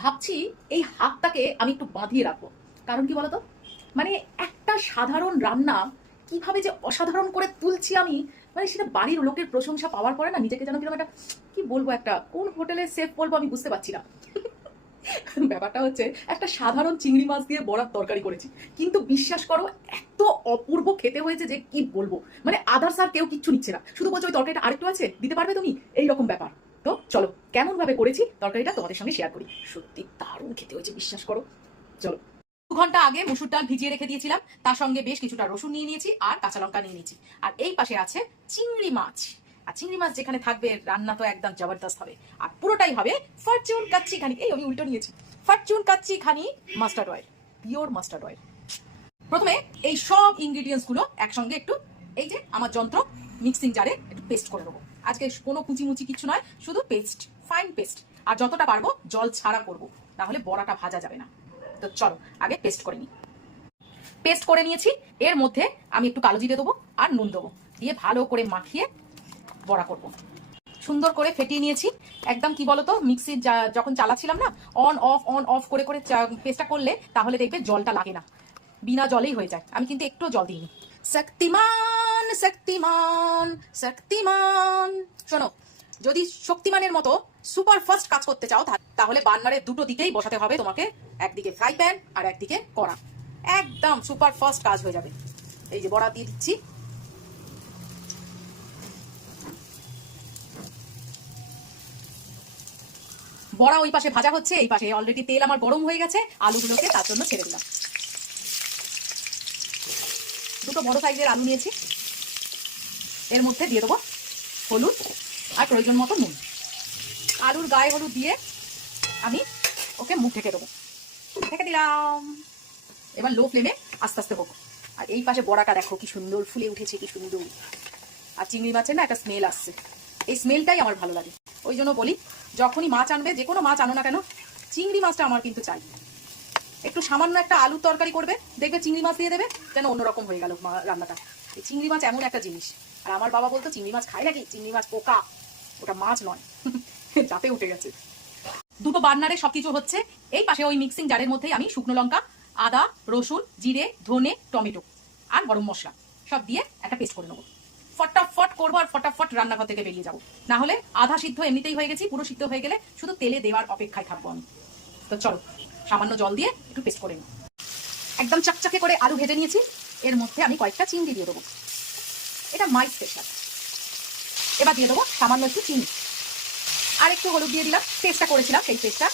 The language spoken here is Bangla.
ভাবছি এই হাতটাকে আমি একটু বাঁধিয়ে রাখবো। কারণ কি বলতো, মানে একটা সাধারণ রান্না কিভাবে যে অসাধারণ করে তুলছি আমি, মানে সেটা বাড়ির লোকের প্রশংসা পাওয়ার পরে না নিজেকে যেন কিরকম একটা, কি বলবো, একটা কোন হোটেলের সেফ বলবো আমি বুঝতে পারছি না। ব্যাপারটা হচ্ছে, একটা সাধারণ চিংড়ি মাছ দিয়ে বড়ার তরকারি করেছি, কিন্তু বিশ্বাস করো এত অপূর্ব খেতে হয়েছে যে কি বলবো। মানে আদার্স আর কেউ কিচ্ছু নিচ্ছে না, শুধু বলছে ওই তরকারিটা আরেকটু আছে, দিতে পারবে তুমি, এইরকম ব্যাপার। তো চলো কেমন ভাবে করেছি তরকারিটা তোমাদের সঙ্গে শেয়ার করি। সত্যি দারুণ খেতে হয়েছে, বিশ্বাস করো। চলো। 2 ঘন্টা আগে মসুর ডাল ভিজিয়ে রেখে দিয়েছিলাম, তার সঙ্গে বেশ কিছুটা রসুন নিয়ে নিয়েছি আর কাঁচা লঙ্কা নিয়ে নিয়েছি। আর এই পাশে আছে চিংড়ি মাছ। আর চিংড়ি মাছ যেখানে থাকবে রান্না তো একদম জবরদস্ত হবে। আর পুরোটাই হবে ফরচুন কাচ্চি খানি, এই আমি উল্টো নিয়েছি, ফরচুন কাচ্চি খানি mustard oil, pure mustard oil. প্রথমে এই সব ইনগ্রিডিয়েন্টস গুলো একসঙ্গে একটু, এই যে আমার যন্ত্র মিক্সিং জারে একটু পেস্ট করে দেবো। আজকে কোনো কুচিমুচি কিছু নয়, শুধু পেস্ট, ফাইন পেস্ট। আর যতটা পারবো জল ছাড়া করবো, তাহলে বড়াটা ভাজা যাবে না। তো চলো আগে পেস্ট করে নিই। পেস্ট করে নিয়েছি, এর মধ্যে আমি একটু কালো জিরে দেবো আর নুন দেবো, দিয়ে ভালো করে মাখিয়ে বড়া করব। সুন্দর করে ফেটিয়ে নিয়েছি একদম। কি বলতো, মিক্সি যখন চালাচ্ছিলাম না, অন অফ করে করে পেস্টটা করলে তাহলে দেখবে জলটা লাগে না, বিনা জলেই হয়ে যায়। আমি কিন্তু একটু জল দিইনি। শক্তিমান শক্তিমান শক্তিমান। শোনো, যদি শক্তিমানের মতো সুপার ফাস্ট কাজ করতে চাও তাহলে বার্নারের দুটো দিকেই বসাতে হবে তোমাকে, একদিকে ফ্রাই প্যান আর একদিকে কড়া। একদম সুপার ফাস্ট কাজ হয়ে যাবে। এই যে বড়া দিয়ে দিচ্ছি। বড়া ওই পাশে ভাজা হচ্ছে, এই পাশে অলরেডি তেল আমার গরম হয়ে গেছে, আলুগুলোকে তার জন্য ছেড়ে দিলাম। দুটো বড় সাইজের আলু নিয়েছি, এর মধ্যে দিয়ে দেবো হলুদ আর প্রয়োজন মতো নুন। আলুর গায়ে হলুদ দিয়ে আমি ওকে মুখ ঢেকে দেবো, ঢেকে দিলাম। এবার লো ফ্লেমে আস্তে আস্তে হোক। আর এই পাশে বড়াটা দেখো কি সুন্দর ফুলে উঠেছে, কি সুন্দর। আর চিংড়ি মাছের না একটা স্মেল আসছে, এই স্মেলটাই আমার ভালো লাগে। ওই জন্য বলি, যখনই মাছ আনবে, যে কোনো মাছ আনো না কেন, চিংড়ি মাছটা আমার কিন্তু চাই। একটু সামান্য একটা আলুর তরকারি করবে, দেখবে চিংড়ি মাছ দিয়ে দেবে, যেন অন্যরকম হয়ে গেল রান্নাটা। এই চিংড়ি মাছ এমন একটা জিনিস। আর আমার বাবা বলতো চিংড়ি মাছ খায় নাকি, চিংড়ি মাছ পোকা, ওটা মাছ নয়। যাতে উঠে গেছে। দুটো বার্নারে সবকিছু হচ্ছে। এই পাশে ওই মিক্সিং জারের মধ্যেই আমি শুকনো লঙ্কা, আদা, রসুন, জিরে, ধনে, টমেটো আর গরম মশলা সব দিয়ে একটা পেস্ট করে নেবো। ফটাফট করবো আর ফটাফট রান্নাঘর থেকে বেরিয়ে যাবো। না হলে আধা সিদ্ধ এমনিতেই হয়ে গেছি, পুরো সিদ্ধ হয়ে গেলে শুধু তেলে দেওয়ার অপেক্ষায় থাকবো আমি। তো চলো সামান্য জল দিয়ে একটু পেস্ট করে নিই। একদম চকচকে করে আলু ভেজে নিয়েছি, এর মধ্যে আমি কয়েকটা চিংড়ি দিয়ে দেবো, এটা মাই স্পেশাল। এবার দিয়ে দেবো সামান্য একটু চিনি আর একটু হলুদ দিয়ে দিলাম, পেস্টটা করেছিলাম সেই পেস্টটা